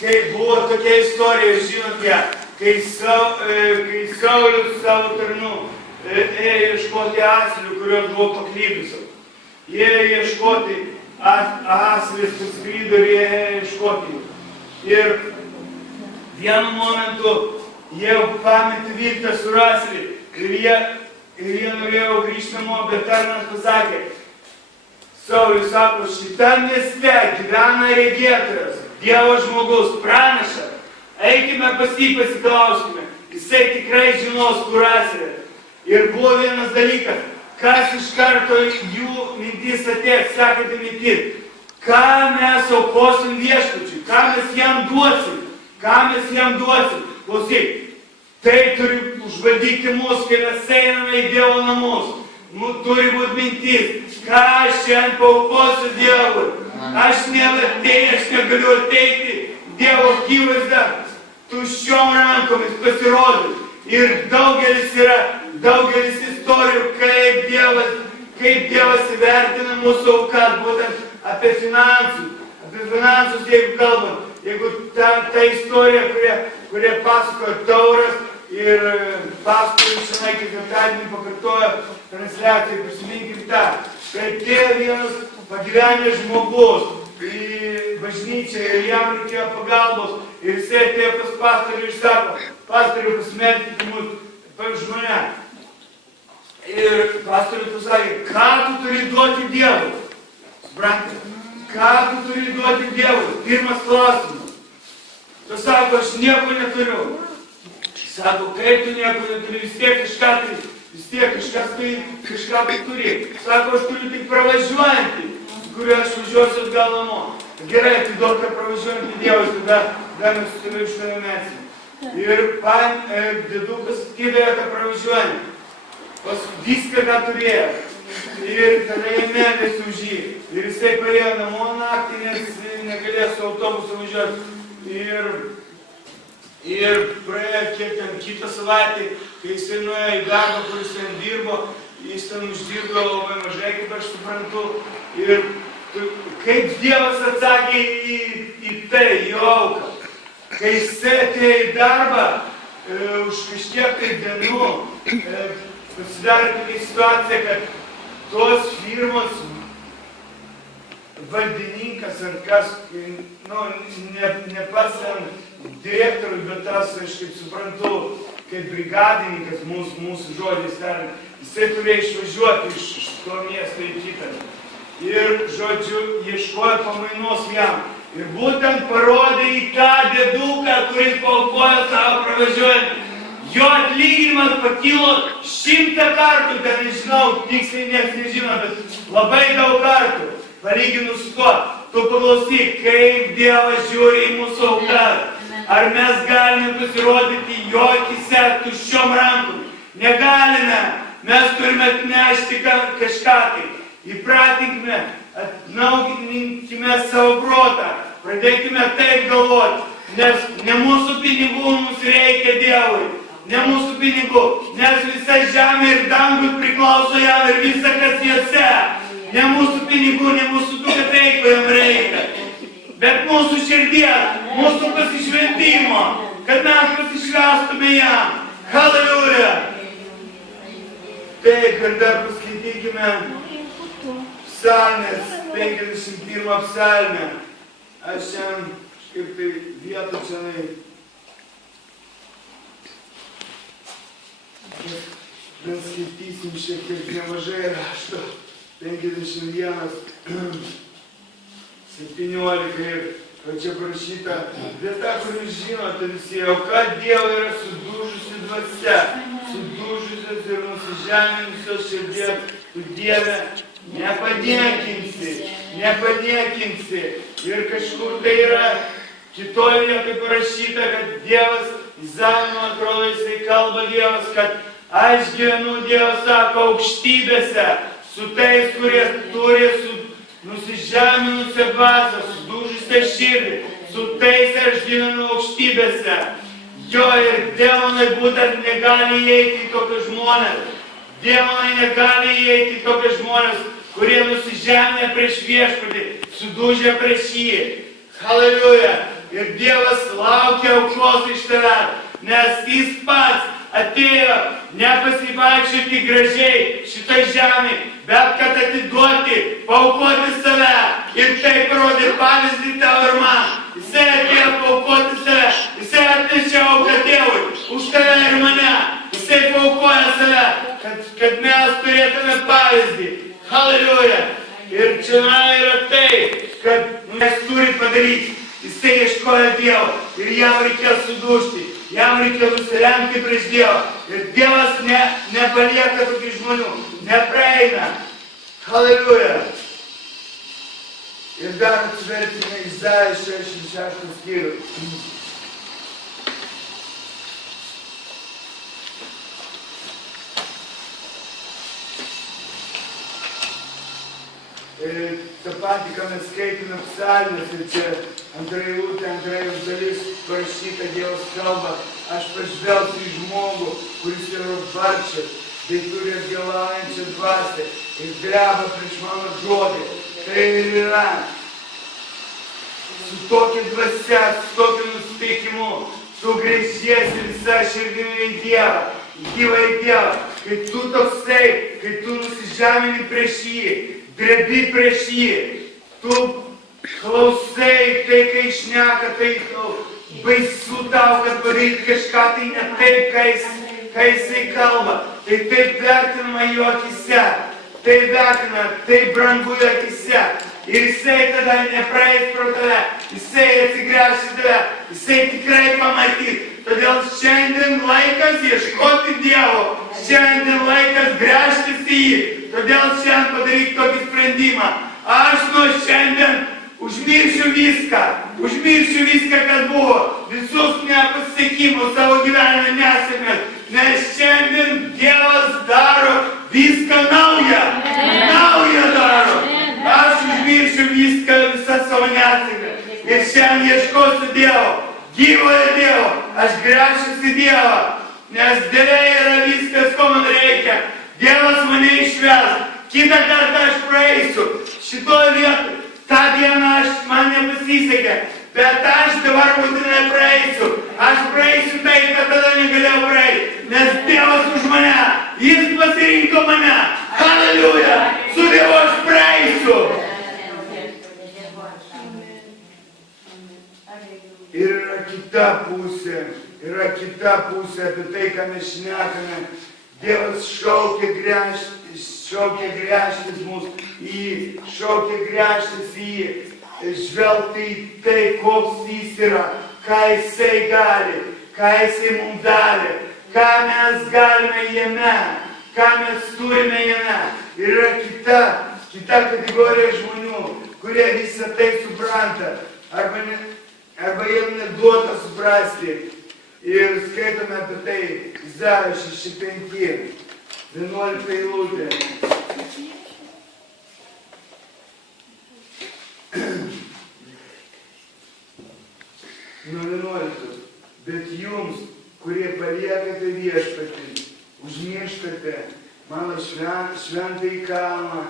kai buvo tokia istorija, žinote, kai Saulius savo tarnų ėjo ieškoti asilių, kurios buvo paklydusios. Jie ėjo ieškoti, asilis pasiklydo ir jie ėjo ieškoti. Ir vienu momentu jie pametė viltį su asilį ir jie norėjo grįžti namo, bet tarnas pasakė, Saulius sako, šitam mieste gyvena regėtojas, Dievo žmogus, pranašas, eikime pas jį pasiklauskime, jisai tikrai žinos, kur asilė. Ir buvo vienas dalykas, kas iš karto jų mintys atėjo, sekate mintis, ką mes aukosim viešpačiui, ką mes jam duosim, klausyk, tai turi užvaldyti mus, kai mes einame į Dievo namus, turi būti mintis, ką aš šiandien paaukosiu Dievui, aš negaliu ateiti Dievo akivaizdą tuščiom rankomis pasirodus. Ir daugelis istorijų, kaip Dievas įvertina mūsų aukas, būtent apie finansus, jeigu kalbam. Jeigu ta istorija, kurie pasakojo Tauras ir pasakojo šiandien ketvirtadienį pakartojo transliaciją, prisiminkim tą, kad atėjo vienas pagyvenęs žmogus į bažnyčią ir jam reikėjo pagalbos ir jisai atėjo pas pastorių ir sako, pastorių pasimelkite mus žmonę. Ir pastorius pasakė, ką tu turi duoti Dievui? Suprantate? Ką tu turi duoti Dievui? Pirmas klausimas. Tu sako, aš nieko neturiu. Sako, kaip tu nieko neturi, vis tiek kažką tai turi. Sako, aš turiu tik pravažiuojantį, kuriuo aš važiuosiu atgal namo. Gerai, atiduok tą pravažiuojantį Dievui, tada mes su tavimi iškanamesim. Ir dėdukas atidėjo tą pravažiuojantį. Viską, ką turėjo. Ir tada jie meldėsi už jį. Ir jisai parėjo namo naktį, nes negalėjo su autobusu važiuoti. Ir praėjo kiek ten kitą savaitę, kai jisai nuėjo į darbą, kur jis ten dirbo, jis ten uždirbo labai mažai, kaip aš suprantu. Ir kaip Dievas atsakė į tai, į auką. Kai jisai atėjo į darbą, už kažkiek tai dienų, pasidarė tokia situacija, kad tos firmos valdininkas ar kas, ne pats direktorius, bet tas, aš kaip suprantu, kaip brigadininkas mūsų žodžiais tariant, jisai turėjo išvažiuoti iš to miesto į kitą. Ir, žodžiu, ieškojo pamainos jam. Ir būtent parodė į tą dėduką, kuris paaukojo savo pravažiuojantį. Jo atlyginimas pakilo 100 kartų, ten nežinau, tiksliai niekas nežino, bet labai daug kartų. Palyginus su tuo, tu paklausyk, kaip Dievas žiūri į mūsų aukas. Ar mes galime pasirodyti jo akyse tuščiom rankom? Negalime. Mes turime atnešti kažką tai. Įpratinkime, atnaujinkime savo protą. Pradėkime taip galvoti, nes ne mūsų pinigų mums reikia Dievui. Ne mūsų pinigų, nes visa žemė ir dangus priklauso jam ir visa, kas jose. Ne mūsų pinigų, ne mūsų tų kapeikų jam reikia. Bet mūsų širdies, mūsų pasišventimo, kad mes pasišvęstume jam. Halleluja! Taip, ir dar paskaitykime psalmės, 51 psalmę. Aš šiandien kaip tai vietą čia mes skaitysim šiek tiek nemažai rašto. 51, 17 ir čia parašyta vieta, kur jūs žinote visi, o kad Dievo yra sudužusi dvasia, sudužusios ir nusižeminusios širdies, tu Dieve nepadėkinsi. Ir kažkur tai yra kitoje vietoje parašyta, kad Dievas, Izaimo atrodo, jisai kalba Dievas, kad aš gyvenu, Dievas sako, aukštybėse, su tais, kurie turi nusižeminusią dvasią, sudužusią širdį, su tais aš gyvenu aukštybėse. Jo ir demonai būtent negali įeiti į tokius žmonės. Demonai negali įeiti į tokius žmonės, kurie nusižeminę prieš viešpatį, sudužę prieš jį. Halleluja! Ir Dievas laukia aukos iš tavęs, nes Jis pats atėjo nepasivaikščioti gražiai šitai žemė, bet kad atiduoti, paaukoti save. Ir tai parodė pavyzdį tau ir man. Jisai atėjo paaukoti save. Jisai atnešė auką Dievui už tave ir mane. Jisai paaukoja save, kad mes turėtume pavyzdį. Halleluja. Ir čia yra tai, kad mes turi padaryti. Jisai ieškoja Dievo ir jam reikėjo sudužti. Jam reikia nusilenkti prieš Dievą. Ir Dievas nepalieka tokių žmonių. Nepraeina. Halleluja. Ir dar atsivertime Izaiją 66 skyrių. Ta patį, ką mes skaitome psalmes, ir čia antra eilutė, antra dalis parašyta, Dievas kalba, aš pažvelgsiu į žmogų, kuris yra vargšas, bei turi atgailaujančią dvasią ir dreba prieš mano žodį. Tai ir yra su tokia dvasia, su tokiu nusiteikimu, tu grįžiesi visa širdimi į Dievą, gyvą į Dievą. Kai tu toksai, kai tu nusižemini prieš jį, drebi prieš jį, tu klausai tai, kai šneka, tai baisu tau, kad padaryti kažką tai ne taip, kai jisai kalba. Tai taip vertinama jo akise, tai vertina, tai brangu jo akise. Ir jisai tada nepraeis pro tave, jisai atsigręš į tave, jisai tikrai pamatys. Todėl šiandien laikas ieškoti Dievo, šiandien laikas gręžtis į jį. Todėl šiandien padaryk tokį sprendimą. Aš nuo šiandien užmiršiu viską, kas buvo, visus nepasisekimus savo gyvenime nesėkmės, nes šiandien Dievas daro viską naują daro. Aš užmiršiu viską, visą savo nesėkmės. Ir šiandien ieškosiu Dievo, gyvojo Dievo, aš gręšiuosi į Dievą, nes Dieve yra viskas, ko man reikia. Dievas mane išves, kitą kartą aš praeisiu, šitoje vietoje, tą dieną man nepasisekė, bet aš dabar būtinai praeisiu, aš praeisiu tai, kad tada negalėjau praeiti, nes Dievas už mane, Jis pasirinko mane, halleluja, su Dievu aš praeisiu. Ir yra kita pusė apie tai, ką mes šnekame. Dievas šaukia gręžtis mus į jį, šaukia gręžtis į jį, žvelgti į tai, koks jis yra, ką jisai gali, ką jisai mums davė, ką mes galime jame, ką mes turime jame. Ir yra kita kategorija žmonių, kurie visą tai supranta, arba jiem neduota suprasti. Ir skaitome apie tai Izaiją 65, 11 eilutė. Nuo 11. Bet jums, kurie paliekate viešpatį, užmirštate mano šventąjį kalną,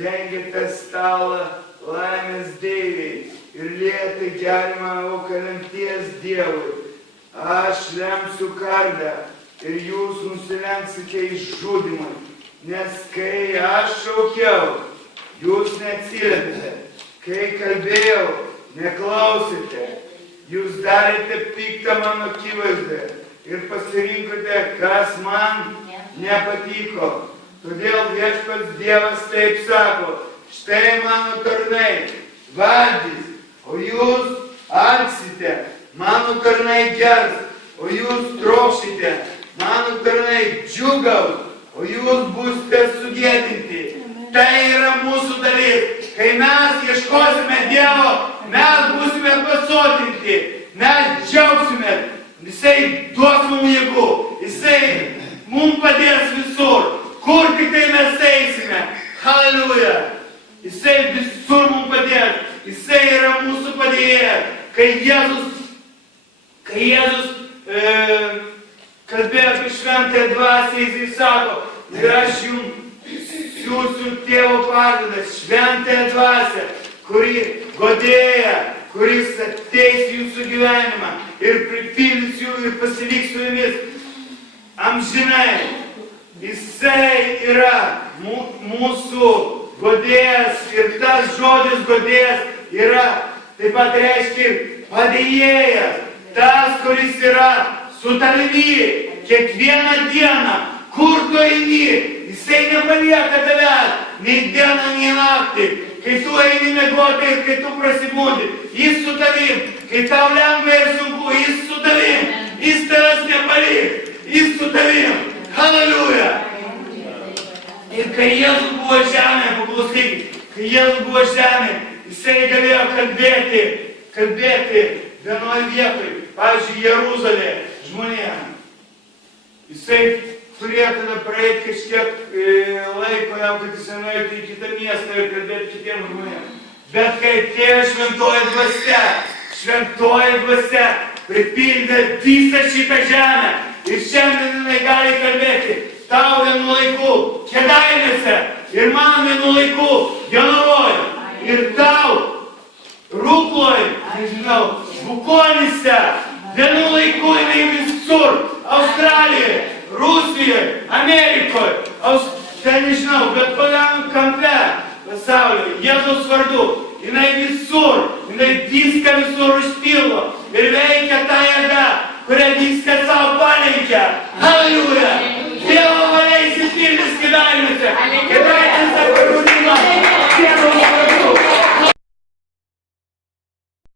dengiate stalą laimės deivei ir liejate geriamą auką lemties Dievui. Aš lemsiu kardą ir jūs nusilenksite išžudymui, nes kai aš šaukiau, jūs neatsiliepėte, kai kalbėjau, neklausėte, jūs darėte piktą mano akivaizdoje ir pasirinkote, kas man nepatiko. Todėl viešpats Dievas taip sako, štai mano tarnai valgys, o jūs alksite. Mano tarnai gers, o jūs trokšite, mano tarnai džiugaus, o jūs būsite sugėdinti. Tai yra mūsų dalis. Kai mes ieškosime Dievo, mes būsime pasotinti, mes džiaugsime, Jisai duos mums jėgų, Jisai mums padės visur, kur tik tai mes eisime. Halleluja. Jisai visur mums padės, Jisai yra mūsų padėjėjas. Kai Jėzus kalbėjo apie šventąją dvasią, Jisai sako, ir aš jums siųsiu Tėvo pažadą, šventąją dvasią, kuri godėja, kuris ateis į jūsų gyvenimą ir pripildys jų ir pasiliks su jumis amžinai. Jisai yra mūsų godėjas ir tas žodis godėjas yra taip pat reiškia ir padėjėjas. Tas, kuris yra su tavimi kiekvieną dieną, kur tu eini, jisai nepalieka tavęs nei dieną, nei naktį. Kai tu eini miegoti ir kai tu prasibūdi, jis su tavim. Kai tau lengva ir sunku, jis su tavim. Jis tavęs nepaliks, jis su tavim. Haleliuja. Ir kai Jėzus buvo žemė, paklausykit, kai Jėzus buvo žemė, jisai galėjo kalbėti vienoje vietoje, pavyzdžiui, Jeruzalėje žmonėms. Jisai turėjo tada praeiti kažkiek laiko jam, kad jis nueitų į kitą miestą ir kalbėti kitiems žmonėms. Bet kai atėjo šventoji dvasia pripildė visą šitą žemę ir šiandien jinai gali kalbėti tau vienu laiku Kėdainiuose ir man vienu laiku Jonavoje ir tau Rukloje, nežinau, Bukonyse, vienu laiku jinai visur, Australijoje, Rusijoje, Amerikoje, ten nežinau, bet kokiam kampe pasaulio, Jėzaus vardu, jinai visur, jinai viską visur užpildo ir veikia tą jėgą, kurią viską savo palenkia. Haleliuja! Dievo valia įsipildys Kėdainiuose.